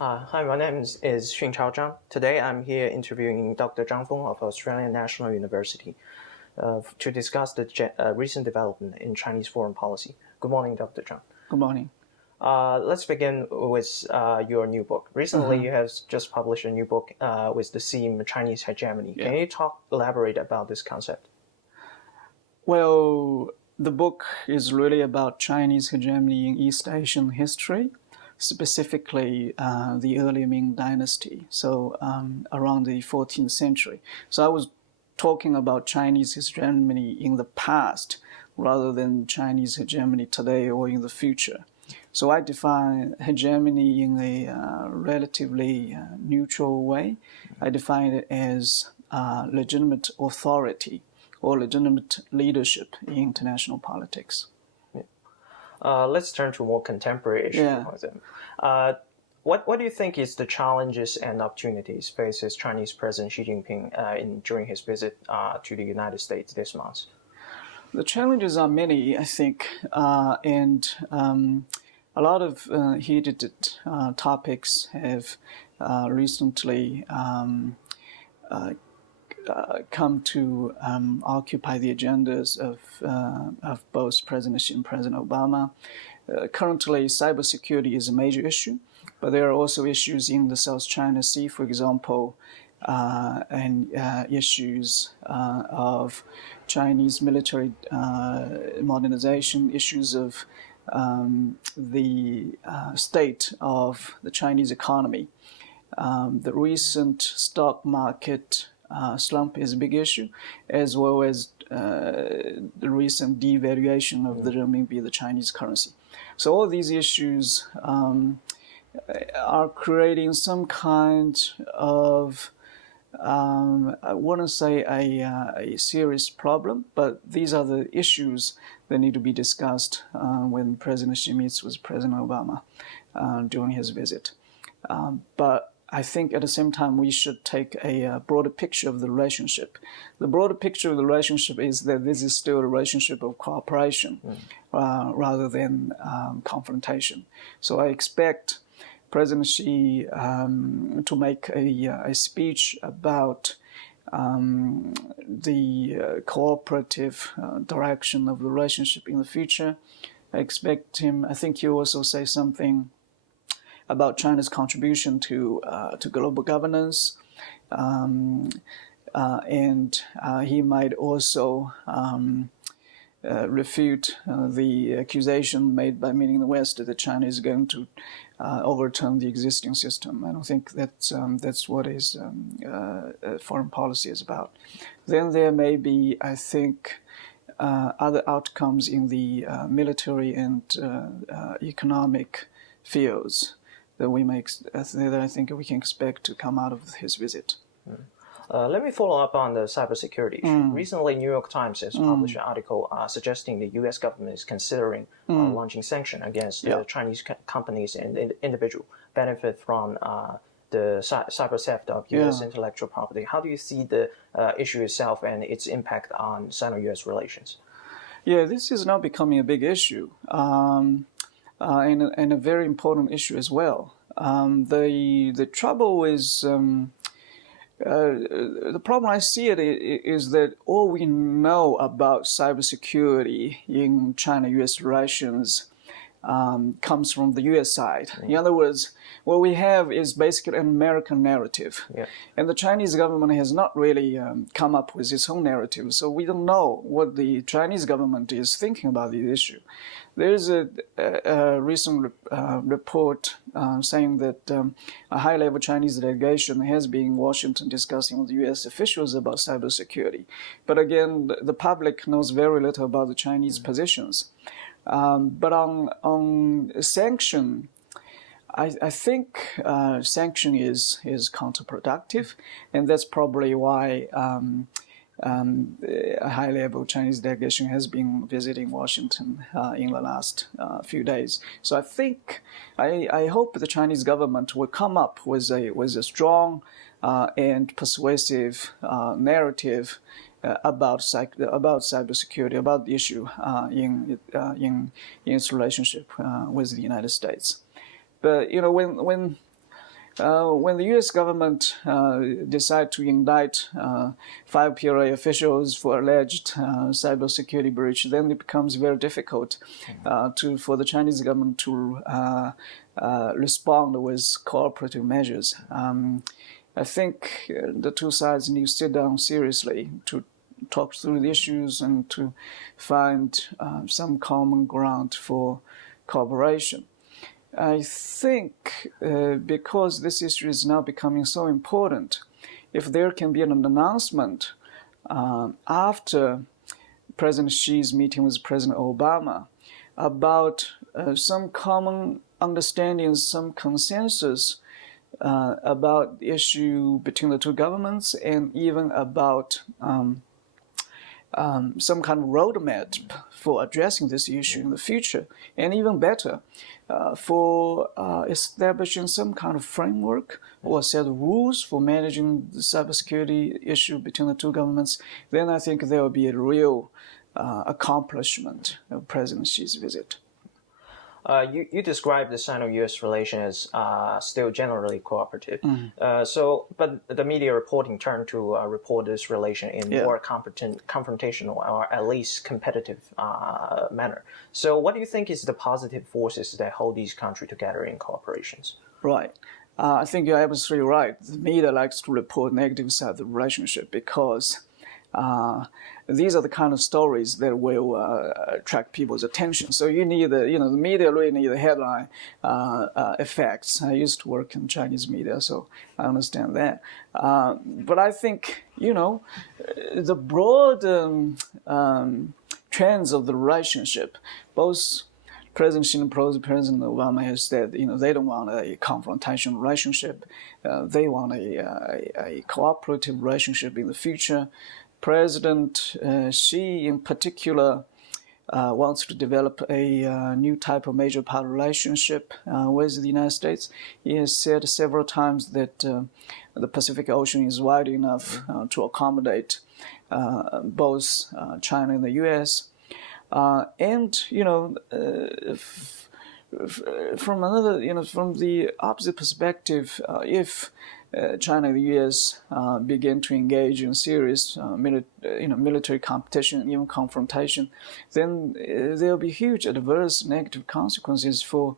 Hi, my name is Xunchao Zhang. Today I'm here interviewing Dr. Zhang Feng of Australian National University to discuss the recent development in Chinese foreign policy. Good morning, Dr. Zhang. Good morning. Let's begin with your new book. Recently, you have just published a new book with the theme Chinese Hegemony. Yeah. Can you elaborate about this concept? Well, the book is really about Chinese hegemony in East Asian history, specifically the early Ming Dynasty, so around the 14th century. So I was talking about Chinese hegemony in the past rather than Chinese hegemony today or in the future. So I define hegemony in a relatively neutral way. I define it as legitimate authority or legitimate leadership in international politics. Let's turn to more contemporary issues. Yeah. What do you think is the challenges and opportunities faces Chinese President Xi Jinping during his visit to the United States this month? The challenges are many, I think, and a lot of heated topics have recently come to occupy the agendas of both President Xi and President Obama. Currently, cybersecurity is a major issue, but there are also issues in the South China Sea, for example, and issues of Chinese military modernization, issues of the state of the Chinese economy. The recent stock market slump is a big issue, as well as the recent devaluation of the renminbi, the Chinese currency. So all these issues are creating some kind of, I wouldn't say a serious problem, but these are the issues that need to be discussed when President Xi meets with President Obama during his visit. But I think at the same time we should take a broader picture of the relationship. The broader picture of the relationship is that this is still a relationship of cooperation rather than confrontation. So I expect President Xi to make a speech about the cooperative direction of the relationship in the future. I expect him, I think he'll also say something about China's contribution to global governance, and he might also refute the accusation made by many in the West that China is going to overturn the existing system. I don't think that's what his foreign policy is about. Then there may be, I think, other outcomes in the military and economic fields that I think we can expect to come out of his visit. Let me follow up on the cybersecurity issue. Recently, New York Times has published an article suggesting the U.S. government is considering launching sanctions against Chinese companies and individuals benefit from the cyber theft of U.S. intellectual property. How do you see the issue itself and its impact on Sino-U.S. relations? Yeah, this is now becoming a big issue. And a very important issue as well. The trouble is, the problem I see it is that all we know about cybersecurity in China-U.S. relations comes from the U.S. side. In other words, what we have is basically an American narrative. And the Chinese government has not really come up with its own narrative, so we don't know what the Chinese government is thinking about the issue. There is a recent report saying that a high-level Chinese delegation has been in Washington discussing with U.S. officials about cybersecurity. But again, the public knows very little about the Chinese positions. But on sanction, I think sanction is counterproductive, and that's probably why a high-level Chinese delegation has been visiting Washington in the last few days. So I think, I hope the Chinese government will come up with a strong and persuasive narrative about cybersecurity, about the issue in its relationship with the United States. But when the U.S. government decided to indict 5 PLA officials for alleged cybersecurity breach, then it becomes very difficult for the Chinese government to respond with cooperative measures. I think the two sides need to sit down seriously to talk through the issues and to find some common ground for cooperation. I think because this issue is now becoming so important, if there can be an announcement after President Xi's meeting with President Obama about some common understanding, some consensus about the issue between the two governments, and even about some kind of roadmap for addressing this issue in the future, and even better, for establishing some kind of framework or set of rules for managing the cybersecurity issue between the two governments, then I think there will be a real accomplishment of President Xi's visit. You described the Sino-US relation as still generally cooperative. But the media reporting turned to report this relation in more confrontational or at least competitive manner. So what do you think is the positive forces that hold these countries together in cooperations? Right. I think you're absolutely right. The media likes to report negative side of the relationship because these are the kind of stories that will attract people's attention. So you need the media really need the headline effects. I used to work in Chinese media, so I understand that. But I think the broad trends of the relationship, both President Xi and President Obama has said, they don't want a confrontation relationship. They want a cooperative relationship in the future. President Xi, in particular, wants to develop a new type of major power relationship with the United States. He has said several times that the Pacific Ocean is wide enough to accommodate both China and the U.S. From the opposite perspective, if China and the U.S. begin to engage in serious military competition, even confrontation, then there will be huge adverse negative consequences for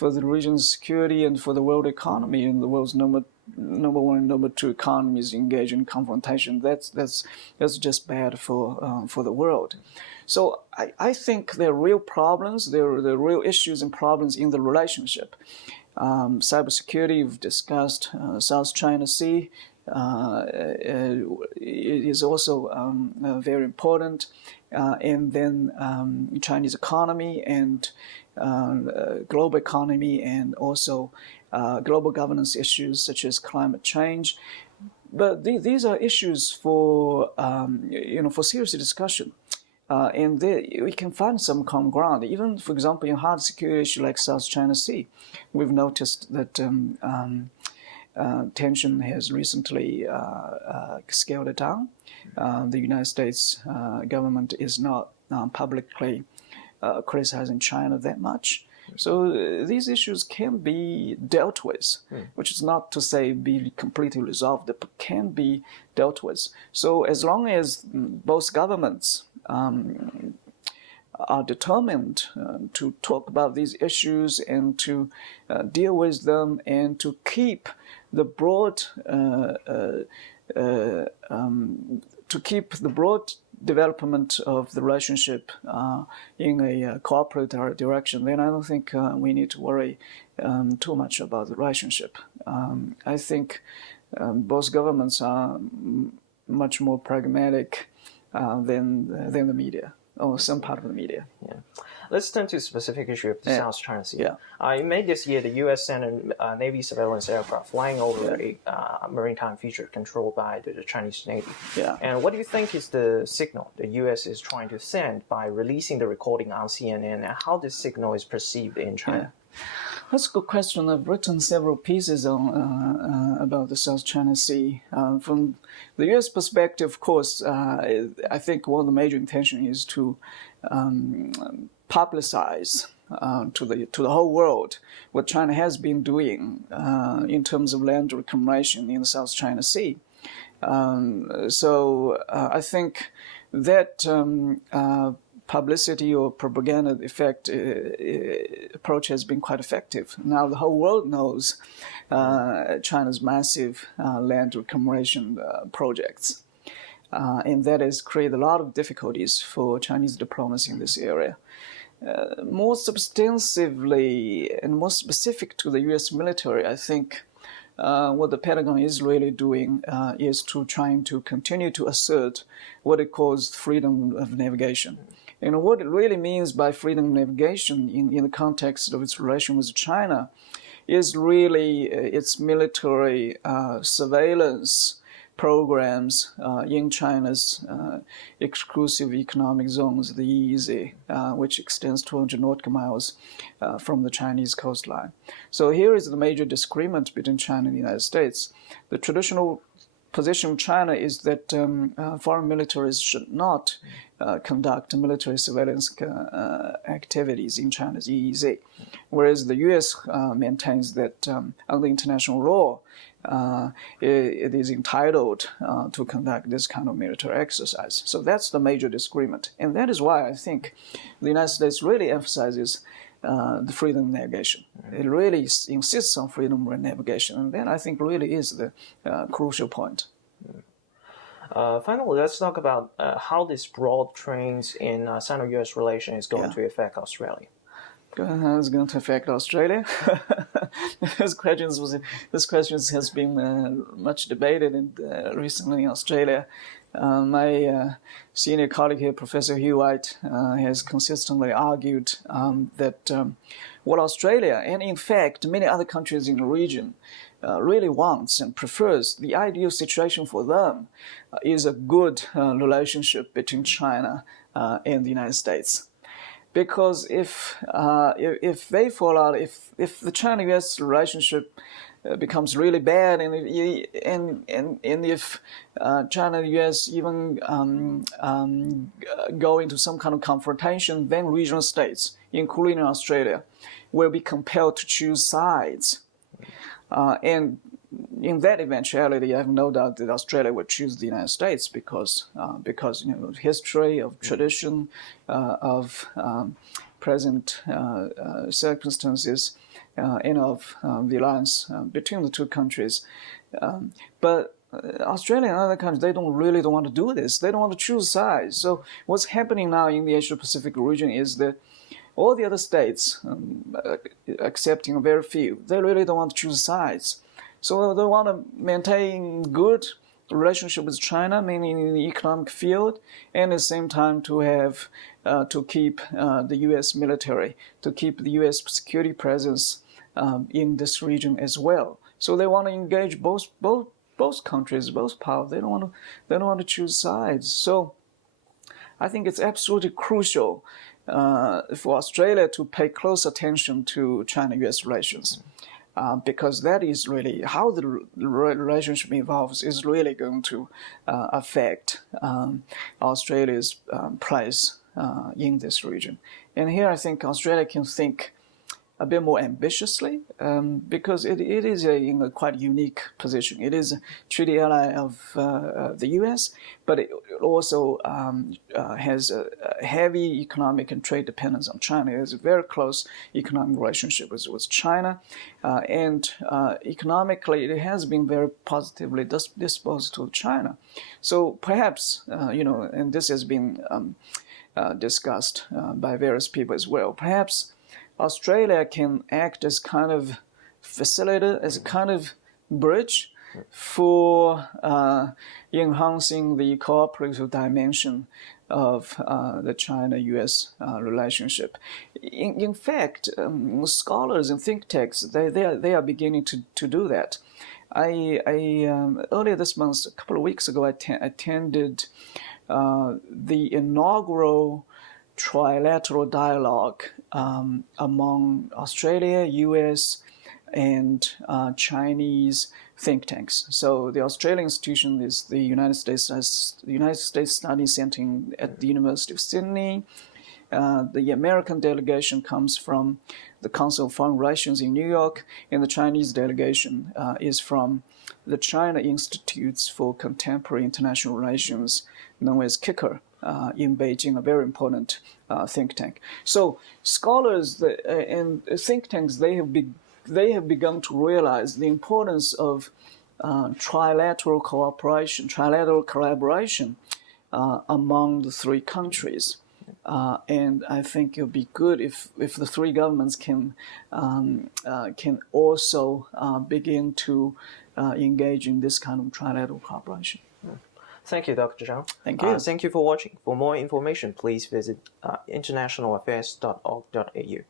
the region's security and for the world economy. And the world's number one and number two economies engage in confrontation. That's just bad for the world. So I think there are real problems. There are real issues and problems in the relationship. Cybersecurity, we've discussed. South China Sea is also very important. And then Chinese economy and global economy, and also global governance issues such as climate change. But these are issues for serious discussion. And we can find some common ground. Even, for example, in hard security issue like South China Sea, we've noticed that tension has recently scaled down. The United States government is not publicly criticizing China that much. So these issues can be dealt with, which is not to say be completely resolved, but can be dealt with. So as long as both governments are determined to talk about these issues and to deal with them and to keep the broad development of the relationship in a cooperative direction, then I don't think we need to worry too much about the relationship. I think both governments are much more pragmatic than the media, or some part of the media. Yeah. Let's turn to the specific issue of the South China Sea. Yeah. In May this year, the U.S. sent a Navy surveillance aircraft flying over a maritime feature controlled by the Chinese Navy. Yeah. And what do you think is the signal the U.S. is trying to send by releasing the recording on CNN, and how this signal is perceived in China? That's a good question. I've written several pieces on about the South China Sea. From the U.S. perspective, of course, I think one of the major intentions is to publicize to the whole world what China has been doing in terms of land reclamation in the South China Sea. So I think that publicity or propaganda effect approach has been quite effective. Now the whole world knows China's massive land reclamation projects. And that has created a lot of difficulties for Chinese diplomacy in this area. More substantively and more specific to the U.S. military, I think what the Pentagon is really doing is trying to continue to assert what it calls freedom of navigation. And what it really means by freedom of navigation in the context of its relation with China is really its military surveillance programs in China's exclusive economic zones, the EEZ, which extends 200 nautical miles from the Chinese coastline. So here is the major disagreement between China and the United States. The traditional position of China is that foreign militaries should not conduct military surveillance activities in China's EEZ, whereas the U.S. maintains that under international law, it is entitled to conduct this kind of military exercise. So that's the major disagreement. And that is why I think the United States really emphasizes the freedom of navigation. It really insists on freedom of navigation. And that, I think, really is the crucial point. Finally, let's talk about how this broad trends in Sino-US relation is going to affect Australia. How is going to affect Australia? This question has been much debated recently in Australia. My senior colleague here, Professor Hugh White, has consistently argued that what Australia, and in fact many other countries in the region, really wants and prefers, the ideal situation for them is a good relationship between China and the United States. Because if they fall out, if the China-U.S. relationship becomes really bad, and if China and U.S. even go into some kind of confrontation, then regional states, including Australia, will be compelled to choose sides. And in that eventuality, I have no doubt that Australia would choose the United States because history, of tradition, of present circumstances, and of the alliance between the two countries. But Australia and other countries, they don't want to do this. They don't want to choose sides. So what's happening now in the Asia-Pacific region is that all the other states, excepting a very few, they really don't want to choose sides. So they want to maintain good relationship with China, mainly in the economic field, and at the same time to have to keep the U.S. military, to keep the U.S. security presence in this region as well. So they want to engage both countries, both powers. They don't want to choose sides. So I think it's absolutely crucial for Australia to pay close attention to China-U.S. relations. Because that is really how the relationship evolves is really going to affect Australia's place in this region. And here I think Australia can think a bit more ambitiously because it is in a quite unique position. It is a treaty ally of the U.S., but it also has a heavy economic and trade dependence on China. It has a very close economic relationship with China, and economically it has been very positively disposed to China. So perhaps, and this has been discussed by various people as well, perhaps Australia can act as kind of facilitator, as a kind of bridge for enhancing the cooperative dimension of the China-U.S. relationship. In fact, scholars and think tanks, they are beginning to do that. I earlier this month, a couple of weeks ago, I attended the inaugural trilateral dialogue among Australia, US, and Chinese think tanks. So the Australian institution is the United States Study Center at the University of Sydney. The American delegation comes from the Council of Foreign Relations in New York, and the Chinese delegation is from the China Institutes for Contemporary International Relations, known as KICR, in Beijing, a very important think tank. So scholars and think tanks, they have begun to realize the importance of trilateral cooperation, trilateral collaboration among the three countries. And I think it would be good if the three governments can also begin to engage in this kind of trilateral cooperation. Thank you, Dr. Zhang. Thank you. Thank you for watching. For more information, please visit internationalaffairs.org.au.